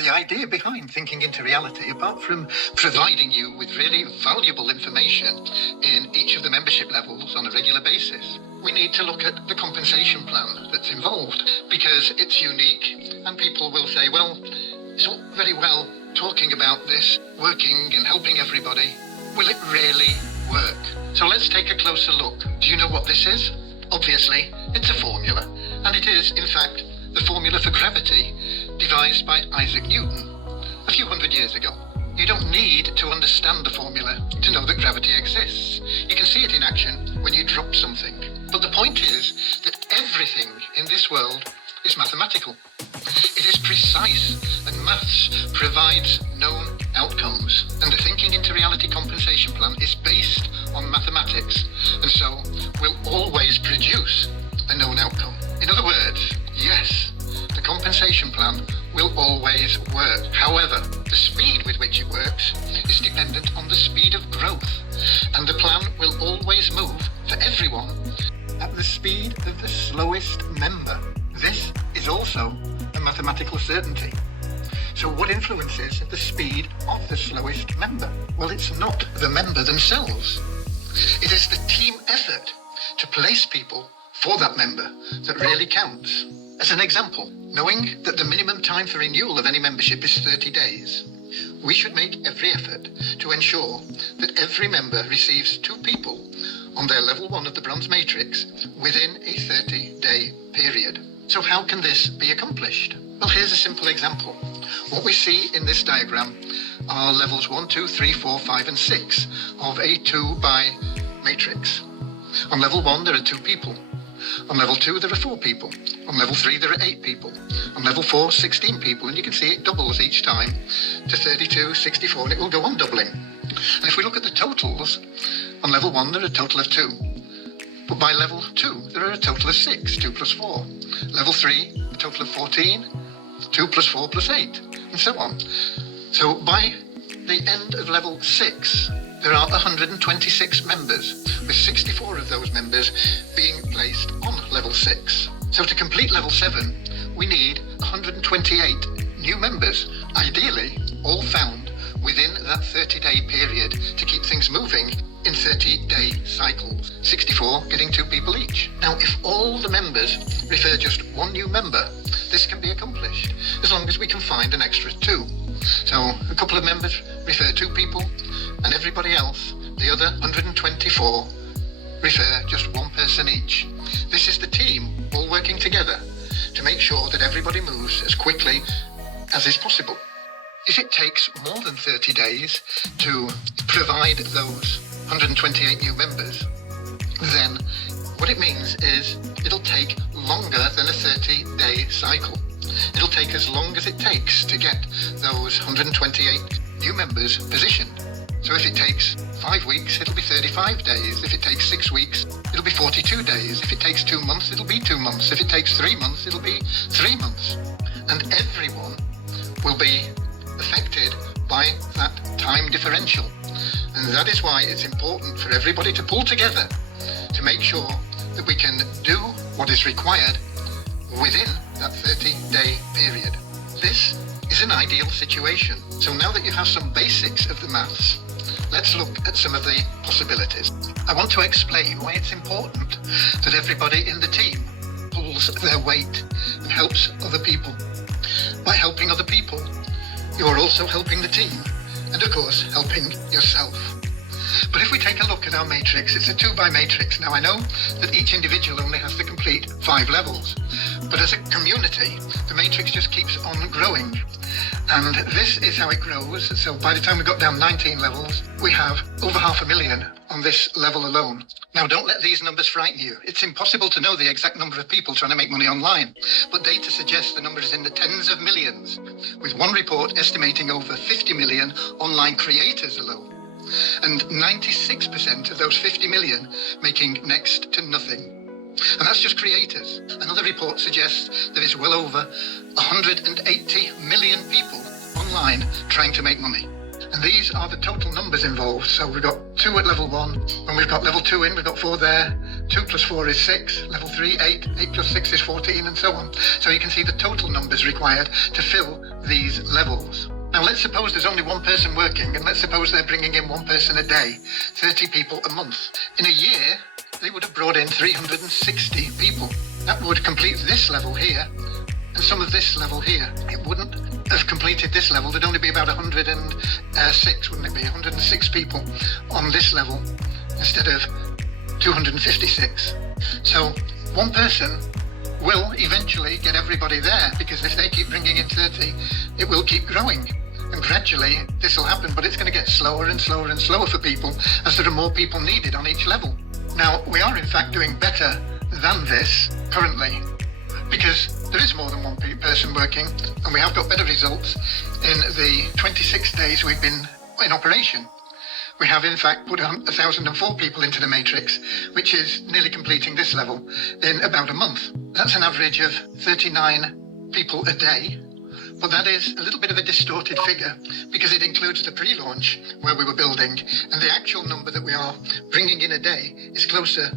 The idea behind Thinking into Reality, apart from providing you with really valuable information in each of the membership levels on a regular basis, we need to look at the compensation plan that's involved, because it's unique and people will say, well, it's all very well talking about this working and helping everybody. Will it really work? So let's take a closer look. Do you know what this is? Obviously, it's a formula, and it is, in fact, the formula for gravity devised by Isaac Newton a few hundred years ago. You don't need to understand the formula to know that gravity exists. You can see it in action when you drop something. But the point is that everything in this world is mathematical. It is precise, and maths provides known outcomes. And the Thinking into Reality compensation plan is based on mathematics, and so will always produce a known outcome. In other words, yes, the compensation plan will always work. However, the speed with which it works is dependent on the speed of growth, and the plan will always move for everyone at the speed of the slowest member. This is also a mathematical certainty. So what influences the speed of the slowest member? Well, it's not the member themselves. It is the team effort to place people for that member that really counts. As an example, knowing that the minimum time for renewal of any membership is 30 days, we should make every effort to ensure that every member receives 2 people on their level 1 of the bronze matrix within a 30-day period. So how can this be accomplished? Well, here's a simple example. What we see in this diagram are levels 1, 2, 3, 4, 5, and 6 of a 2 by matrix. On level 1, there are 2 people. On level 2, there are 4 people. On level 3, there are 8 people. On level 4, 16 people, and you can see it doubles each time to 32, 64, and it will go on doubling. And if we look at the totals, on level 1, there are a total of 2. But by level 2, there are a total of 6, 2 plus 4. Level 3, a total of 14, 2 plus 4 plus 8, and so on. So by the end of level 6, there are 126 members, with 64 of those members being placed on level 6. So to complete level 7, we need 128 new members, ideally all found within that 30-day period to keep things moving in 30-day cycles, 64 getting 2 people each. Now, if all the members refer just 1 new member, this can be accomplished as long as we can find an extra 2. So a couple of members refer 2 people, and everybody else, the other 124, refer just 1 person each. This is the team all working together to make sure that everybody moves as quickly as is possible. If it takes more than 30 days to provide those 128 new members, then what it means is it'll take longer than a 30-day cycle. It'll take as long as it takes to get those 128 new members positioned. So if it takes 5 weeks, it'll be 35 days. If it takes 6 weeks, it'll be 42 days. If it takes 2 months, it'll be 2 months. If it takes 3 months, it'll be 3 months. And everyone will be affected by that time differential. And that is why it's important for everybody to pull together to make sure that we can do what is required within that 30-day period. This is an ideal situation. So now that you have some basics of the maths, let's look at some of the possibilities. I want to explain why it's important that everybody in the team pulls their weight and helps other people. By helping other people, you are also helping the team, and of course, helping yourself. But if we take a look at our matrix, it's a 2 by matrix. Now I know that each individual only has to complete 5 levels, but as a community, the matrix just keeps on growing. And this is how it grows. So by the time we got down 19 levels, we have over 500,000 on this level alone. Now don't let these numbers frighten you. It's impossible to know the exact number of people trying to make money online, but data suggests the number is in the tens of millions, with one report estimating over 50 million online creators alone, and 96% of those 50 million making next to nothing. And that's just creators. Another report suggests there is well over 180 million people online trying to make money. And these are the total numbers involved. So we've got 2 at level 1, and we've got level 2 in, we've got 4 there. 2 plus 4 is 6, level 3, 8, 8 plus 6 is 14, and so on. So you can see the total numbers required to fill these levels. Now let's suppose there's only one person working, and let's suppose they're bringing in one person a day, 30 people a month. In a year, they would have brought in 360 people. That would complete this level here, and some of this level here. It wouldn't have completed this level. There'd only be about 106, wouldn't it be? 106 people on this level instead of 256. So one person will eventually get everybody there, because if they keep bringing in 30, it will keep growing. And gradually this will happen, but it's going to get slower and slower and slower for people as there are more people needed on each level. Now, we are in fact doing better than this currently, because there is more than one person working, and we have got better results in the 26 days we've been in operation. We have in fact put 1,004 people into the matrix, which is nearly completing this level in about a month. That's an average of 39 people a day, but that is a little bit of a distorted figure because it includes the pre-launch where we were building, and the actual number that we are bringing in a day is closer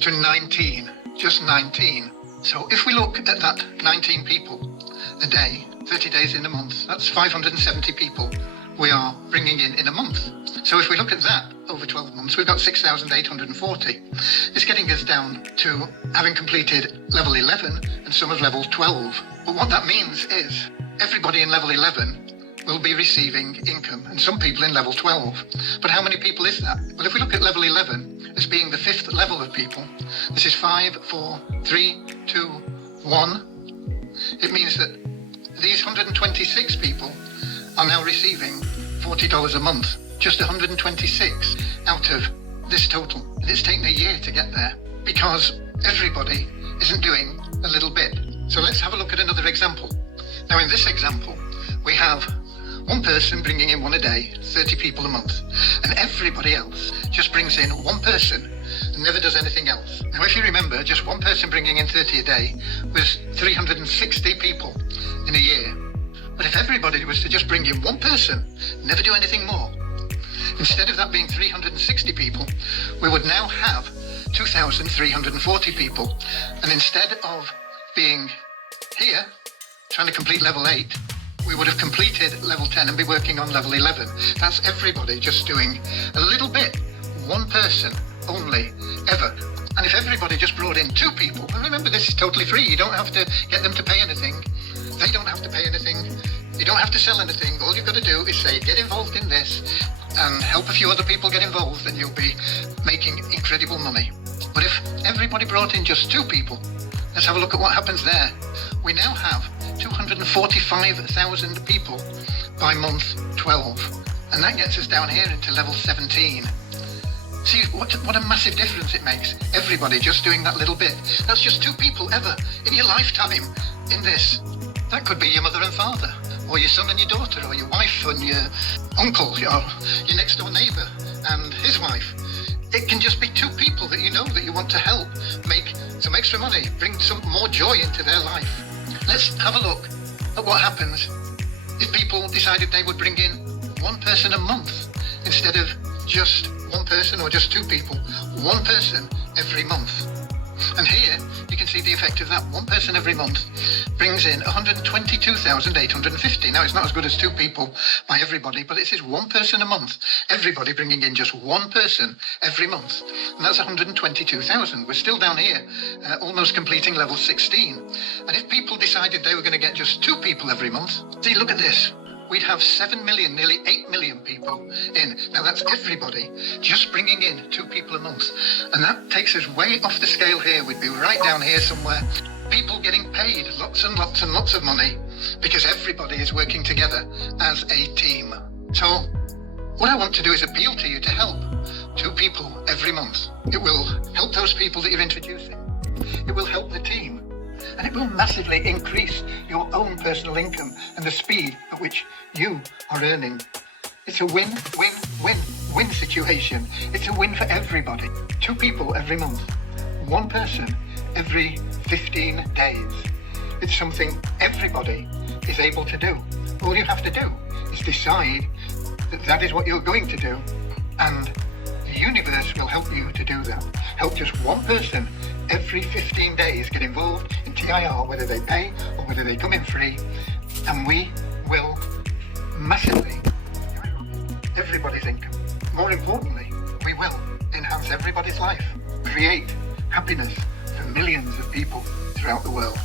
to 19, just 19. So if we look at that 19 people a day, 30 days in a month, that's 570 people we are bringing in a month. So if we look at that over 12 months, we've got 6,840. It's getting us down to having completed level 11 and some of level 12. But what that means is everybody in level 11 will be receiving income, and some people in level 12. But how many people is that? Well, if we look at level 11 as being the 5th level of people, this is 5, 4, 3, 2, 1. It means that these 126 people are now receiving $40 a month, just 126 out of this total. And it's taken a year to get there because everybody isn't doing a little bit. So let's have a look at another example. Now in this example, we have one person bringing in one a day, 30 people a month, and everybody else just brings in one person and never does anything else. Now if you remember, just one person bringing in 30 a day was 360 people in a year. But if everybody was to just bring in one person, never do anything more, instead of that being 360 people, we would now have 2,340 people. And instead of being here, trying to complete level 8, we would have completed level 10 and be working on level 11. That's everybody just doing a little bit, one person only, ever. And if everybody just brought in 2 people, and remember this is totally free, you don't have to get them to pay anything. They don't have to pay anything. You don't have to sell anything. All you've got to do is say, get involved in this and help a few other people get involved, and you'll be making incredible money. But if everybody brought in just 2 people, let's have a look at what happens there. We now have 245,000 people by month 12. And that gets us down here into level 17. See what a massive difference it makes. Everybody just doing that little bit. That's just 2 people ever in your lifetime in this. That could be your mother and father, or your son and your daughter, or your wife and your uncle, or your next door neighbour and his wife. It can just be 2 people that you know that you want to help make some extra money, bring some more joy into their life. Let's have a look at what happens if people decided they would bring in one person a month instead of just one person or just 2 people, one person every month. And here you can see the effect of that. One person every month brings in 122,850. Now it's not as good as 2 people by everybody, but it is one person a month. Everybody bringing in just one person every month. And that's 122,000. We're still down here, almost completing level 16. And if people decided they were going to get just 2 people every month, see, look at this. We'd have 7 million, nearly 8 million people in. Now that's everybody just bringing in 2 people a month. And that takes us way off the scale here. We'd be right down here somewhere. People getting paid lots and lots and lots of money because everybody is working together as a team. So what I want to do is appeal to you to help 2 people every month. It will help those people that you're introducing. It will help the team. And it will massively increase your own personal income and the speed at which you are earning. It's a win, win, win, win situation. It's a win for everybody. 2 people every month. 1 person every 15 days. It's something everybody is able to do. All you have to do is decide that that is what you're going to do, and the universe will help you to do that. Help just 1 person every 15 days get involved in TIR, whether they pay or whether they come in free, and we will massively everybody's income. More importantly, we will enhance everybody's life, create happiness for millions of people throughout the world.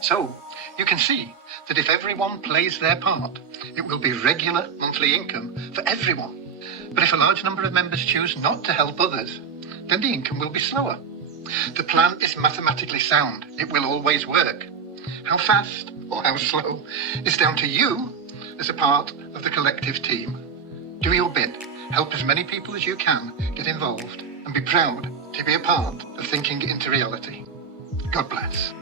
So, you can see that if everyone plays their part, it will be regular monthly income for everyone. But if a large number of members choose not to help others, then the income will be slower. The plan is mathematically sound. It will always work. How fast or how slow is down to you as a part of the collective team. Do your bit. Help as many people as you can get involved and be proud to be a part of thinking into reality. God bless.